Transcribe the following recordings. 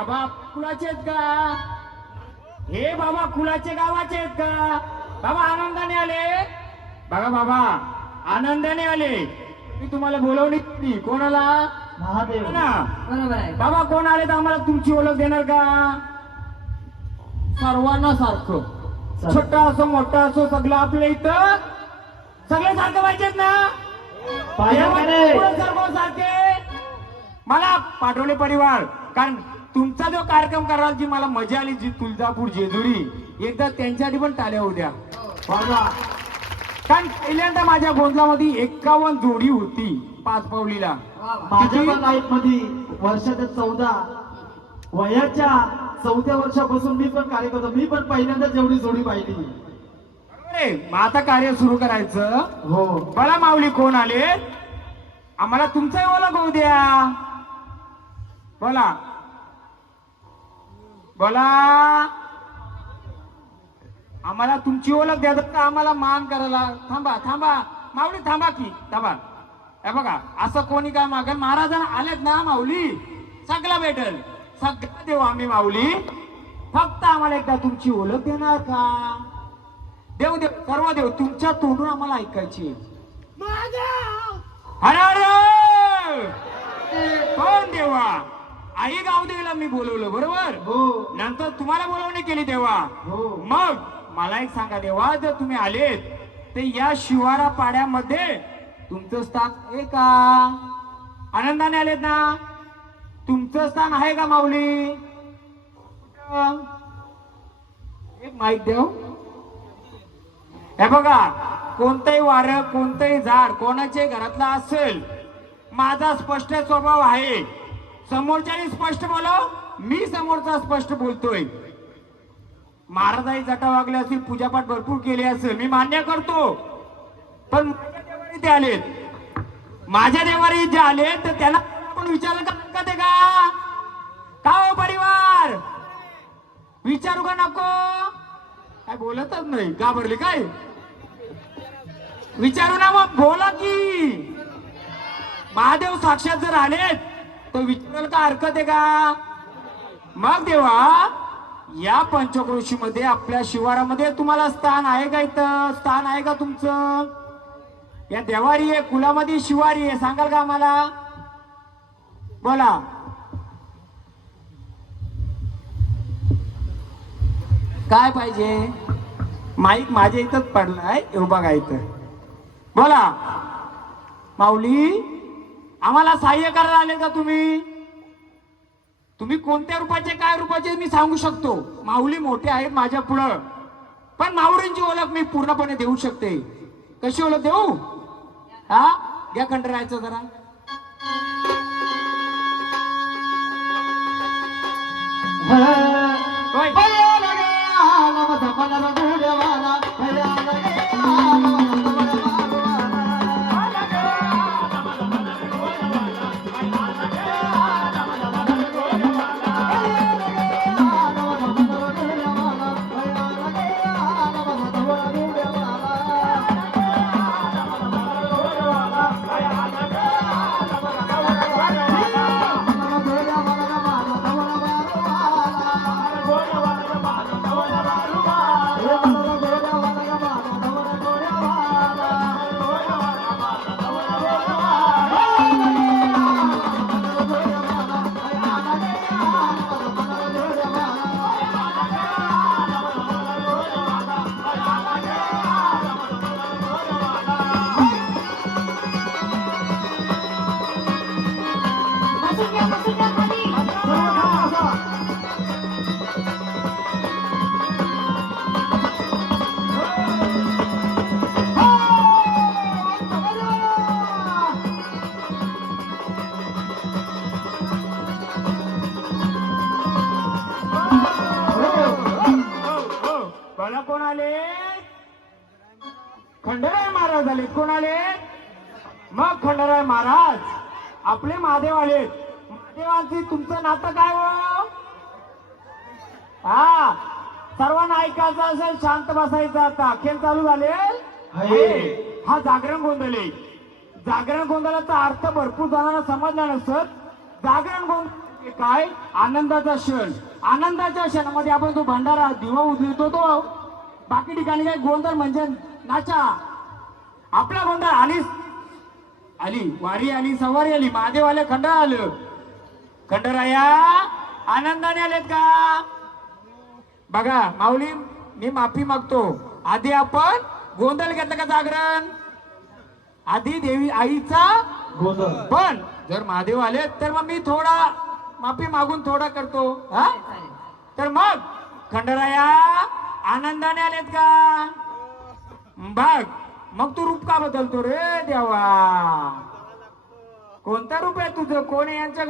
बाबा कुलाचे आहेत का हे बाबा कुलाचे गावाचे आहेत का बाबा आनंदाने आले? बघा बाबा आनंदाने आले. मी तुम्हाला बोलवली. कोणाला? महादेव. ना? बरोबर आहे. बाबा कोण आले तर आम्हाला तुमची ओळख देणार का? सर्वांना सारखं. छोटा असो मोठा असो सगळं आपल्या इथं सगळे सारखं पाहिजेत ना? पाहिजे. सारखे? मला पाठवले परिवार. कारण तुमचा जो कार्यक्रम कराल जी मला मजा आली जी तुळजापूर जेजुरी एकदा त्यांच्यासाठी पण टाळ्या होत्या. कारण पहिल्यांदा माझ्या गोंधळामध्ये एकावन्न जोडी होती पाच पावलीला. माझ्या पण लाईफमध्ये वर्षाच्या चौदा वयाच्या चौथ्या वर्षापासून मी पण कार्य करतो. मी पण पहिल्यांदा जेवढी जोडी पाहिली. अरे मग आता कार्य सुरू करायचं. हो. बळा माऊली कोण आले? आम्हाला तुमचाही ओळख होऊ द्या. बोला. बोला. आम्हाला तुमची ओळख द्या तर आम्हाला मान करायला. थांबा थांबा. माऊली थांबा की. थांबा. हे बघा असं कोणी काय मागेल? महाराजांना आलेत ना माऊली? सगळं भेटल. सगळं देऊ आम्ही माऊली. फक्त आम्हाला एकदा तुमची ओळख देणार का? देव देव सर्व देव तुमच्या तोंडून आम्हाला ऐकायची हर! कोण देवा? आई गावदेवीला मी बोलवलं बरोबर? हो. नंतर तुम्हाला बोलवणी केली तेव्हा. हो. मग मला एक सांगा देवा जर तुम्ही आलेत तर या शिवारा पाड्यामध्ये तुमचं स्थान आहे का? आनंदाने आलेत ना? तुमचं स्थान आहे का माऊली? एक माईक देव. हे बघा कोणतंही वारं कोणतंही झाड कोणाच्याही घरातला असेल माझा स्पष्ट स्वभाव आहे. समोरच्याने स्पष्ट बोलाव? मी समोरचा स्पष्ट बोलतोय. महाराजाही जटा वागले असतील पूजापाठ भरपूर केले असेल. मी मान्य करतो. पण माझ्या ते आलेत. माझ्या देवारी जे आले तर त्यांना आपण विचारलं का ते का? का हो परिवार? विचारू का नको? काय बोलतच नाही. घाबरली काय? विचारू ना मग. बोला की. महादेव साक्षात जर आलेत तो विचारायला का हरकत आहे का? मग देवा या पंचक्रोशी मध्ये आपल्या शिवारामध्ये तुम्हाला स्थान आहे का इथं? स्थान आहे का तुमचं? या देवारी आहे कुलामध्ये शिवारी आहे सांगाल का आम्हाला? बोला. काय पाहिजे? माईक माझ्या इथंच पडलाय आहे बघा इथं. बोला. माऊली? आम्हाला सहाय्य करायला आले का तुम्ही? तुम्ही कोणत्या रूपाचे काय रूपाचे मी सांगू शकतो. माऊली मोठे आहेत माझ्या पुढं. पण माऊलींची ओळख मी पूर्णपणे देऊ शकते. कशी ओळख देऊ? हा? घ्या कंटरायचं जरा. आले महादेवांची तुमचं नातं काय हो? हा सर्वांना ऐकायचं असेल शांत बसायचं आता. खेळ चालू झाले. हा जागरण गोंधळ आहे. जागरण गोंधळाचा अर्थ भरपूर जणांना समजला नसत. जागरण गोंधळ काय आनंदाचा क्षण. आनंदाच्या क्षणामध्ये आपण तो भंडारा दिवा उजळतो तो. बाकी ठिकाणी काय गोंधळ म्हणजे नाचा. आपला गोंधळ आलीच आली वारी आली सवारी आली महादेव आले खंड आलं. खंडराया आनंदाने आलेत का? बघा माऊली मी माफी मागतो. आधी आपण गोंधळ घेतलं का जागरण? आधी देवी आईचा गोंधळ. पण जर महादेव आले तर मग मी थोडा माफी मागून थोडा करतो. हा? तर मग खंडराया आनंदाने आलेत का? बघ मग तू रूप का बदलतो रे देवा? कोणतं रूप आहे तुझं? कोण आहे यांच्या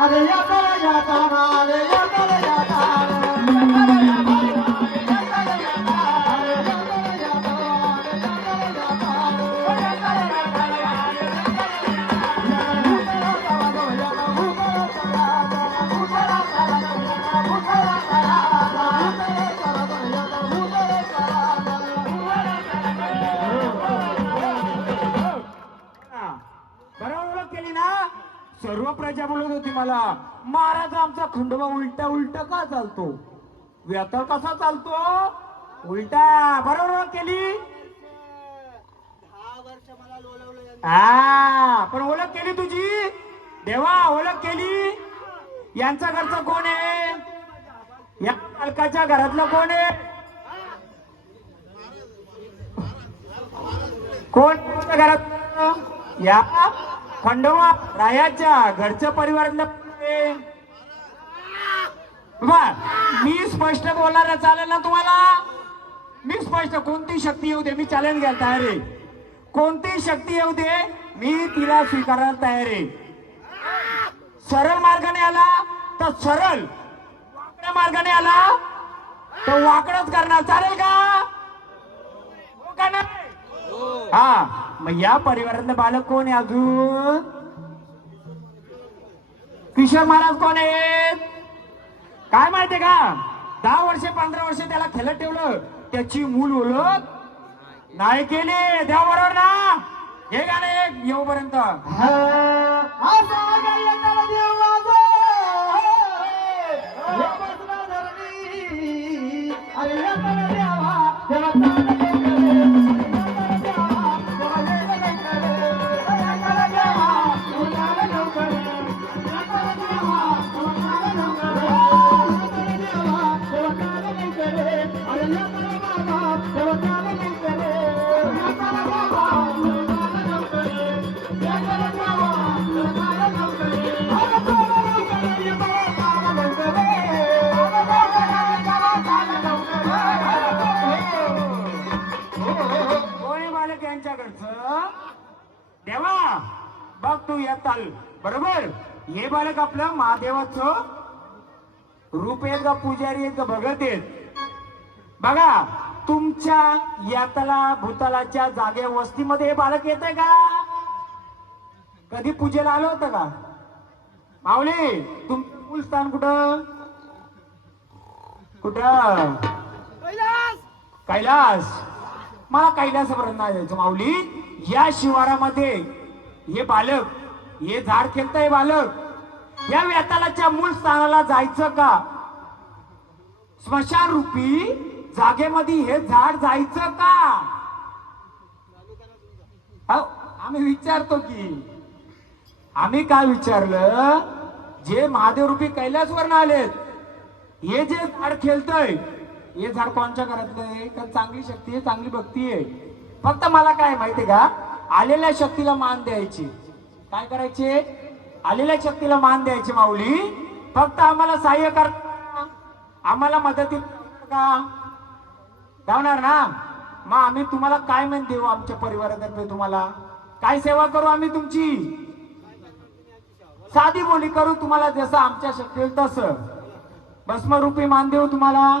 अरे या सर्व प्रजा बोलत होती मला महाराज आमचा खंडोबा उलटा उलटा का चालतो? व्यथा कसा चालतो? उलटा बरोबर केली? हा पण ओळख केली तुझी? देवा ओळख केली? यांचा घरचा कोण आहे? या मालकाच्या घरातलं कोण आहे? कोण घरात? या खंडोबा रायाच्या घरच्या परिवारातलं मी स्पष्ट बोलणार चालेल ना तुम्हाला? मी स्पष्ट. कोणती शक्ती येऊ दे? मी चॅलेंज घ्यायला तयार आहे. कोणती शक्ती येऊ दे? मी तिला स्वीकारायला तयार आहे. सरळ मार्गाने आला तर सरळ. वाकड्या मार्गाने आला तर वाकडच करणार. चालेल का? हो का नाही? हा. मग या परिवारातलं बालक कोण आहे अजून किशोर महाराज कोण आहेत काय माहितीये का दहा वर्षे पंधरा वर्षे त्याला खेळत ठेवलं त्याची मूल ओळख नाही केली द्या बरोबर ना हे गाणे येऊपर्यंत असा घरचं देवा बघ तू येताल. बरोबर? हे बालक आपलं महादेवाचं रूप आहेत का पुजारी आहेत का भगत आहेत? बघा तुमच्या यातला भूतालाच्या जागे वस्तीमध्ये हे बालक येत आहे का? कधी पूजेला आलं होतं का? माऊली तुमचं मूळ स्थान कुठं? कुठं? कैलास! मला कैलासापर्यंत नाही जायचं माऊली या शिवारामध्ये हे बालक हे झाड खेळतंय बालक या वेतालाच्या मूळ स्थानाला जायचं का? स्मशान रूपी जागेमध्ये हे झाड जायचं का? आम्ही विचारतो की आम्ही काय विचारलं? जे महादेव रूपी कैलासवर आलेत हे जे झाड खेळतय हे झाड कोणच्या घरातलं आहे? का चांगली शक्ती आहे चांगली भक्ती आहे? फक्त मला काय माहिती का? आलेल्या शक्तीला मान द्यायची. काय करायचे? आलेल्या शक्तीला मान द्यायची माऊली. फक्त आम्हाला सहाय्य कर आम्हाला मदती का धावणार ना? मग आम्ही तुम्हाला काय म्हण देऊ आमच्या परिवारातर्फे तुम्हाला? काय सेवा करू आम्ही तुमची? साधी बोली करू तुम्हाला जसं आमच्या शक्ती होईल तसं. भस्मरूपी मान देऊ तुम्हाला.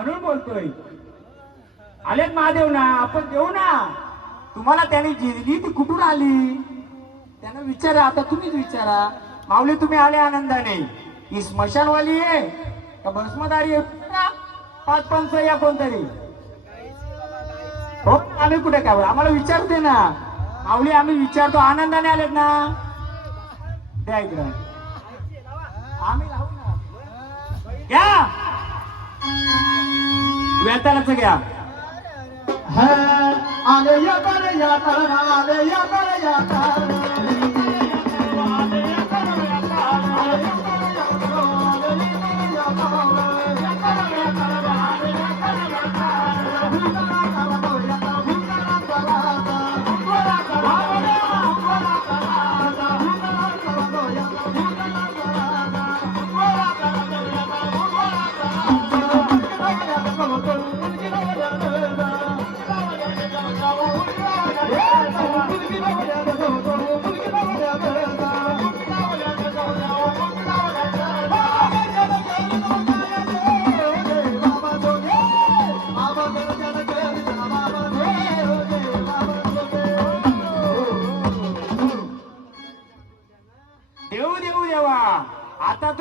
म्हणून बोलतोय. आलेत महादेव ना आपण देऊ ना. तुम्हाला त्याने जिंदगी ती कुठून आली? त्यानं विचारा आता तुम्हीच विचारा. माऊली तुम्ही आले आनंदाने. ही स्मशानवाली आहे का भस्मदारी आहे? पाच पंच या कोणतरी. हो आम्ही कुठे काय आम्हाला विचारते ना. माऊली आम्ही विचारतो आनंदाने आलेत ना? द्या इकडं. आम्ही लावू ना. घ्या. वेताळाचं घ्या. आले या तर या आले या तर या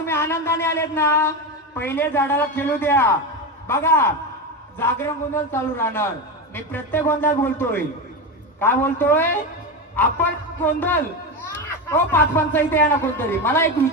तुम्ही आनंदाने आलेत ना? पहिले झाडाला खेळू द्या. बघा जागरण गोंधळ चालू राहणार. मी प्रत्येक गोंधळात बोलतोय. काय बोलतोय? आपण गोंधळ. हो पाच पंचायत या ना कोणतरी. मला एक